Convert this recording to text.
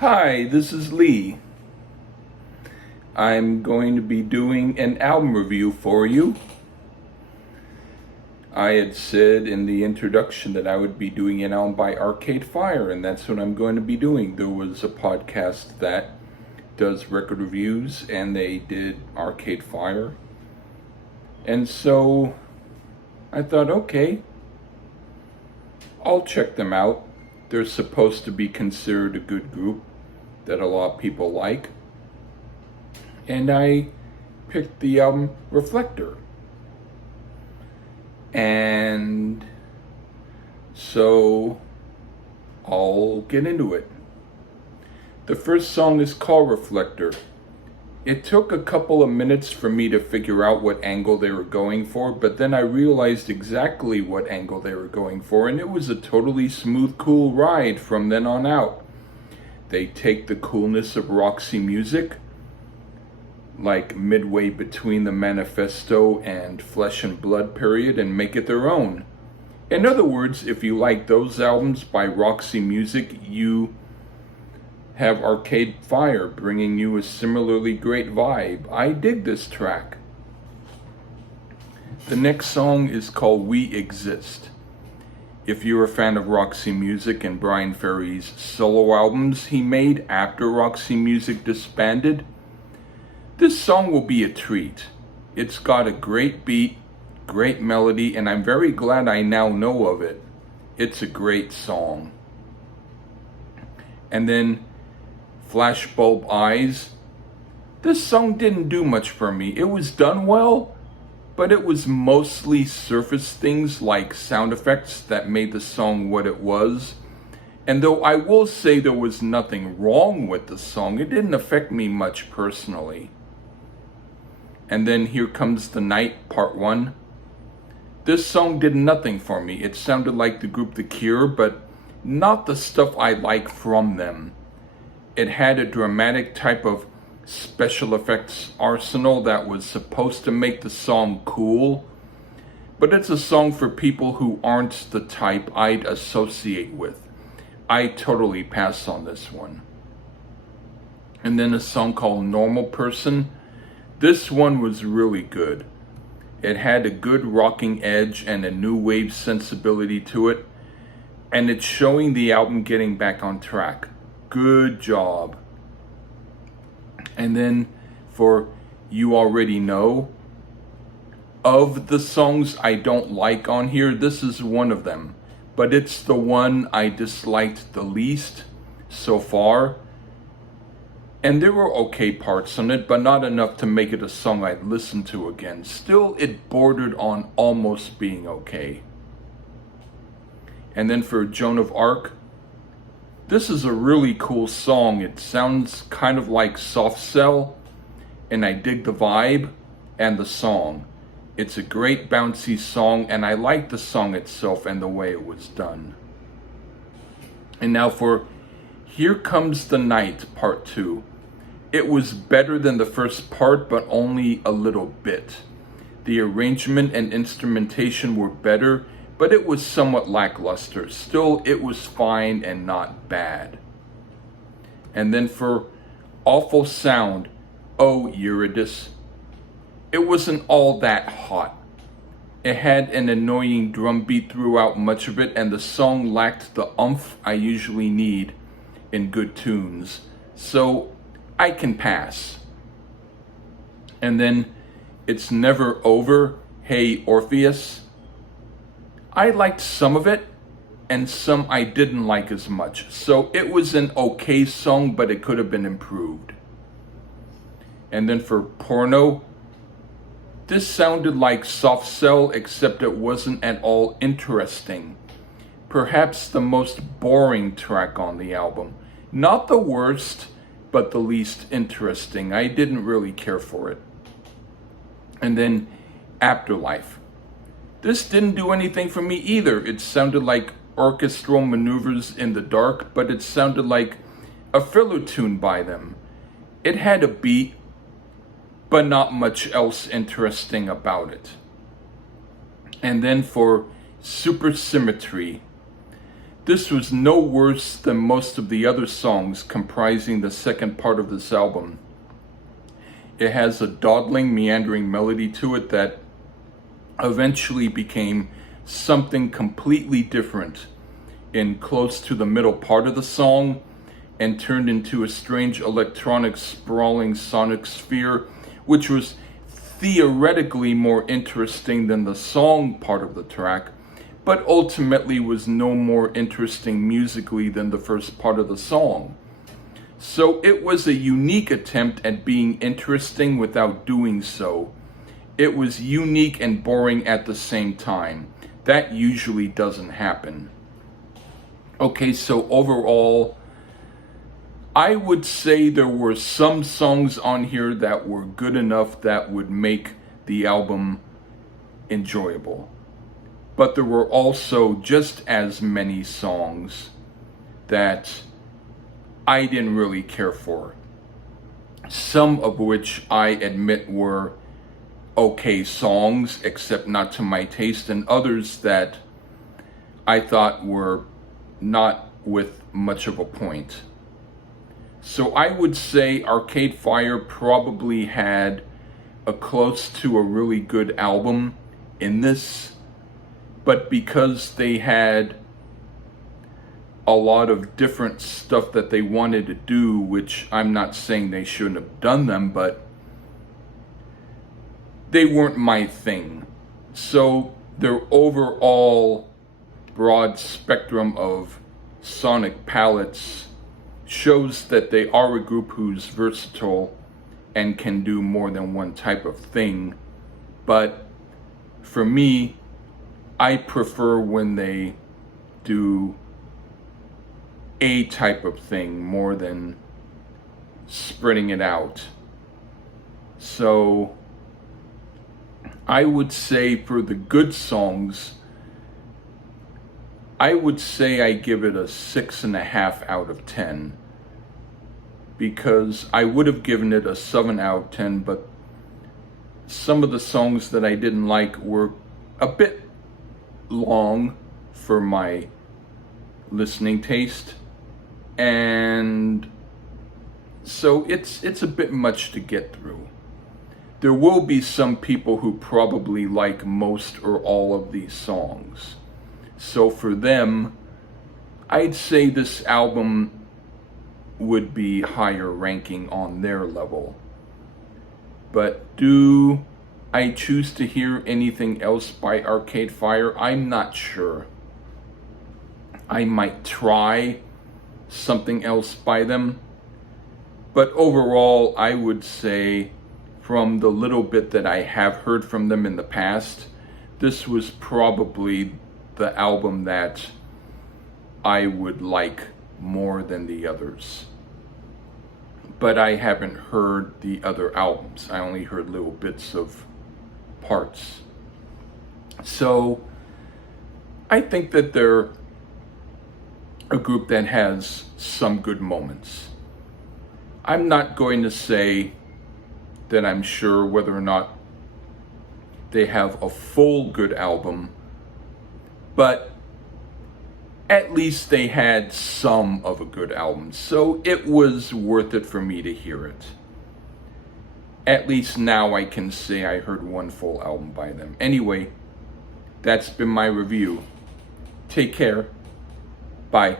Hi, this is Lee. I'm going to be doing an album review for you. I had said in the introduction that I would be doing an album by Arcade Fire, and that's what I'm going to be doing. There was a podcast that does record reviews, and they did Arcade Fire. And so I thought, okay, I'll check them out. They're supposed to be considered a good group that a lot of people like. And I picked the album Reflektor. And so I'll get into it. The first song is called Reflektor. It took a couple of minutes for me to figure out what angle they were going for, but then I realized exactly what angle they were going for, and it was a totally smooth, cool ride from then on out. They take the coolness of Roxy Music, like midway between the Manifesto and Flesh and Blood period, and make it their own. In other words, if you like those albums by Roxy Music, you have Arcade Fire bringing you a similarly great vibe. I dig this track. The next song is called We Exist. If you're a fan of Roxy Music and Bryan Ferry's solo albums he made after Roxy Music disbanded, this song will be a treat. It's got a great beat, great melody, and I'm very glad I now know of it. It's a great song. And then Flashbulb Eyes. This song didn't do much for me. It was done well, but it was mostly surface things like sound effects that made the song what it was. And though I will say there was nothing wrong with the song, it didn't affect me much personally. And then Here Comes the Night, Part 1. This song did nothing for me. It sounded like the group The Cure, but not the stuff I like from them. It had a dramatic type of special effects arsenal that was supposed to make the song cool, but it's a song for people who aren't the type I'd associate with. I totally pass on this one. And then a song called Normal Person. This one was really good. It had a good rocking edge and a new wave sensibility to it, and it's showing the album getting back on track. Good job. And then for You Already Know, of the songs I don't like on here, this is one of them. But it's the one I disliked the least so far. And there were okay parts on it, but not enough to make it a song I'd listen to again. Still, it bordered on almost being okay. And then for Joan of Arc, this is a really cool song. It sounds kind of like Soft Cell, and I dig the vibe and the song. It's a great bouncy song, and I like the song itself and the way it was done. And now for Here Comes the Night, Part 2. It was better than the first part, but only a little bit. The arrangement and instrumentation were better, but it was somewhat lackluster. Still, it was fine and not bad. And then for Awful Sound, Oh Eurydice, it wasn't all that hot. It had an annoying drum beat throughout much of it, and the song lacked the oomph I usually need in good tunes. So I can pass. And then It's Never Over, Hey Orpheus. I liked some of it, and some I didn't like as much. So it was an okay song, but it could have been improved. And then for Porno, this sounded like Soft Cell, except it wasn't at all interesting. Perhaps the most boring track on the album. Not the worst, but the least interesting. I didn't really care for it. And then Afterlife. This didn't do anything for me either. It sounded like orchestral maneuvers in the dark, but it sounded like a filler tune by them. It had a beat, but not much else interesting about it. And then for Supersymmetry, This was no worse than most of the other songs comprising the second part of this album. It has a dawdling, meandering melody to it that eventually became something completely different in close to the middle part of the song and turned into a strange electronic sprawling sonic sphere, which was theoretically more interesting than the song part of the track, but ultimately was no more interesting musically than the first part of the song. So it was a unique attempt at being interesting without doing so. It was unique and boring at the same time. That usually doesn't happen. Okay, so overall, I would say there were some songs on here that were good enough that would make the album enjoyable. But there were also just as many songs that I didn't really care for. Some of which I admit were okay songs, except not to my taste, and others that I thought were not with much of a point. So I would say Arcade Fire probably had a close to a really good album in this, but because they had a lot of different stuff that they wanted to do, which I'm not saying they shouldn't have done them, but they weren't my thing. So their overall broad spectrum of sonic palettes shows that they are a group who's versatile and can do more than one type of thing. But for me, I prefer when they do a type of thing more than spreading it out. So I would say for the good songs, I would say I give it a 6.5 out of 10, because I would have given it a 7 out of 10, but some of the songs that I didn't like were a bit long for my listening taste, and so it's a bit much to get through. There will be some people who probably like most or all of these songs. So for them, I'd say this album would be higher ranking on their level. But do I choose to hear anything else by Arcade Fire? I'm not sure. I might try something else by them. But overall, I would say from the little bit that I have heard from them in the past, this was probably the album that I would like more than the others. But I haven't heard the other albums. I only heard little bits of parts. So I think that they're a group that has some good moments. I'm not going to say that I'm sure whether or not they have a full good album, but at least they had some of a good album, so it was worth it for me to hear it. At least now I can say I heard one full album by them. Anyway, that's been my review. Take care. Bye.